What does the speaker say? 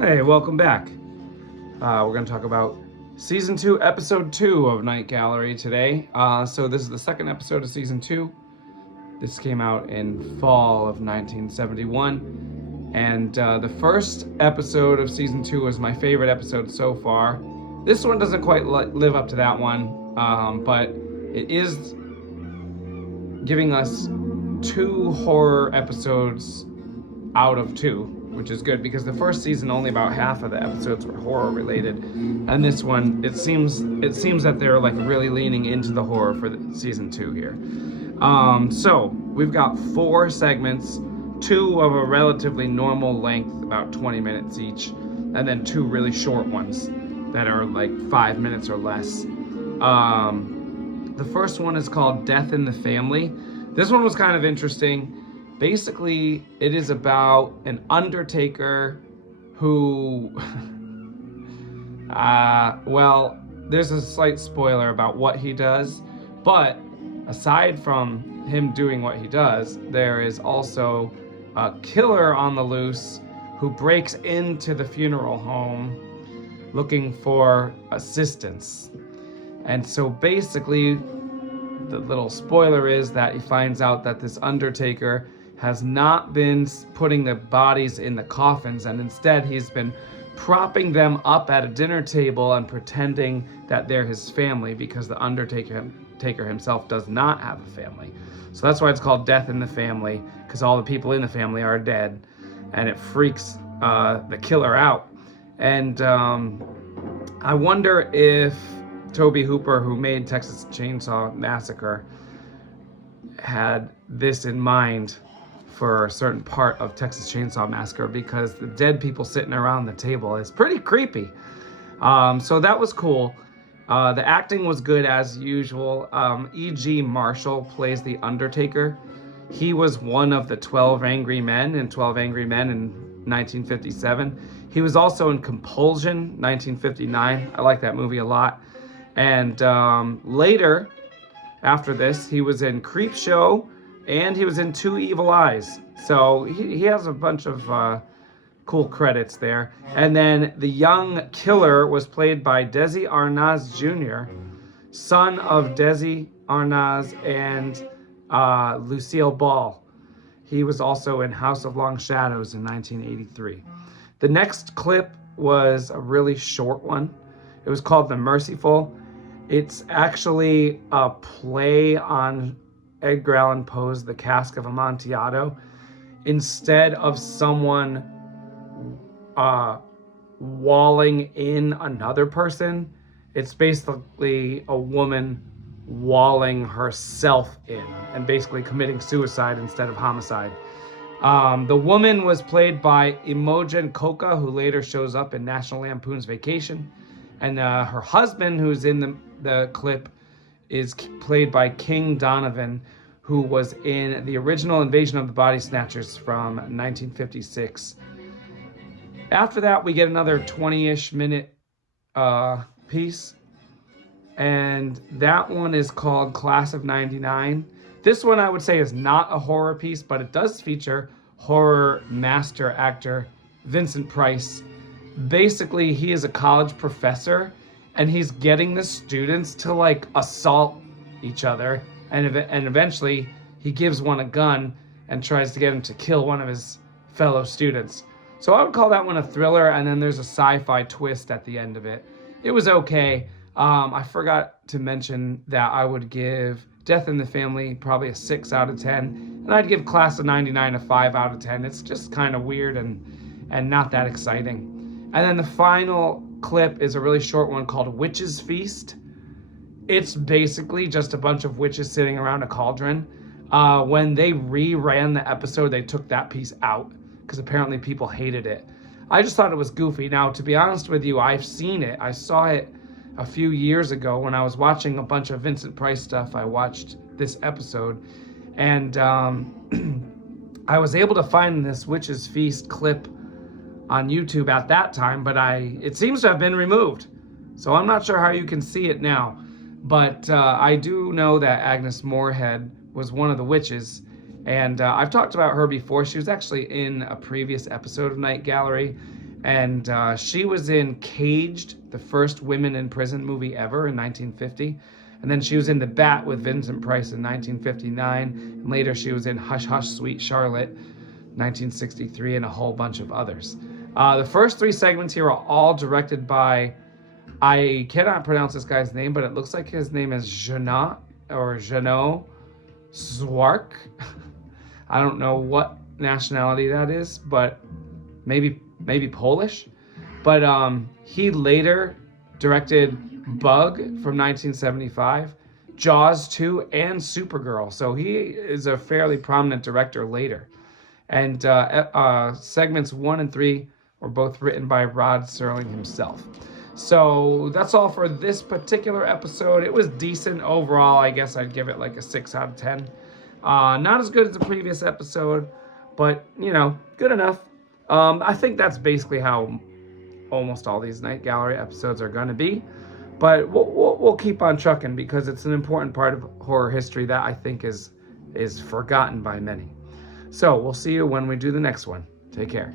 Hey, welcome back. We're going to talk about Season 2, Episode 2 of Night Gallery today. So this is the second episode of Season 2. This came out in fall of 1971. And the first episode of Season 2 was my favorite episode so far. This one doesn't quite live up to that one, but it is giving us 2 horror episodes out of 2, which is good because the first season only about half of the episodes were horror related, and this one it seems that they're like really leaning into the horror for season 2 here. So we've got 4 segments, 2 of a relatively normal length, about 20 minutes each, and then 2 really short ones that are like 5 minutes or less. The first one is called Death in the Family. This one was kind of interesting. Basically, it is about an undertaker who, well, there's a slight spoiler about what he does, but aside from him doing what he does, there is also a killer on the loose who breaks into the funeral home looking for assistance. And so basically, the little spoiler is that he finds out that this undertaker has not been putting the bodies in the coffins, and instead he's been propping them up at a dinner table and pretending that they're his family, because the undertaker himself does not have a family. So that's why it's called Death in the Family, because all the people in the family are dead, and it freaks the killer out. And I wonder if Tobe Hooper, who made Texas Chainsaw Massacre, had this in mind for a certain part of Texas Chainsaw Massacre, because the dead people sitting around the table is pretty creepy. So that was cool. The acting was good as usual. E.G. Marshall plays the Undertaker. He was one of the 12 Angry Men in 12 Angry Men in 1957. He was also in Compulsion, 1959. I like that movie a lot. And later, after this, he was in Creepshow, and he was in Two Evil Eyes. So he has a bunch of cool credits there. And then the young killer was played by Desi Arnaz Jr., son of Desi Arnaz and Lucille Ball. He was also in House of Long Shadows in 1983. The next clip was a really short one. It was called The Merciful. It's actually a play on Edgar Allan Poe's The Cask of Amontillado. Instead of someone walling in another person, it's basically a woman walling herself in and basically committing suicide instead of homicide. The woman was played by Imogen Coca, who later shows up in National Lampoon's Vacation. And her husband, who's in the clip, is played by King Donovan, who was in the original Invasion of the Body Snatchers from 1956. After that, we get another 20-ish minute piece, and that one is called Class of 99. This one I would say is not a horror piece, but it does feature horror master actor Vincent Price. Basically, he is a college professor, and he's getting the students to like assault each other, and eventually he gives one a gun and tries to get him to kill one of his fellow students. So I would call that one a thriller, and then there's a sci-fi twist at the end of it. It was okay. I forgot to mention that I would give Death in the Family probably a 6 out of 10, and I'd give Class of 99 a 5 out of 10. It's just kind of weird and not that exciting. And then the final clip is a really short one called Witch's Feast. It's basically just a bunch of witches sitting around a cauldron. When they reran the episode, they took that piece out because apparently people hated it. I just thought it was goofy. Now, to be honest with you, I've seen it. I saw it a few years ago when I was watching a bunch of Vincent Price stuff. I watched this episode, and I was able to find this Witch's Feast clip on YouTube at that time, but it seems to have been removed. So I'm not sure how you can see it now. But I do know that Agnes Moorehead was one of the witches, and I've talked about her before. She was actually in a previous episode of Night Gallery, And she was in Caged, the first women in prison movie ever in 1950. And then she was in The Bat with Vincent Price in 1959. And later she was in Hush Hush Sweet Charlotte, 1963, and a whole bunch of others. The first 3 segments here are all directed by, I cannot pronounce this guy's name, but it looks like his name is Jeannot Zwark. I don't know what nationality that is, but maybe Polish. But he later directed Bug from 1975, Jaws 2, and Supergirl. So he is a fairly prominent director later. And segments 1 and 3 were both written by Rod Serling himself. So that's all for this particular episode. It was decent overall. I guess I'd give it like a 6 out of 10. Not as good as the previous episode, but, you know, good enough. I think that's basically how almost all these Night Gallery episodes are going to be. But we'll keep on trucking because it's an important part of horror history that I think is forgotten by many. So we'll see you when we do the next one. Take care.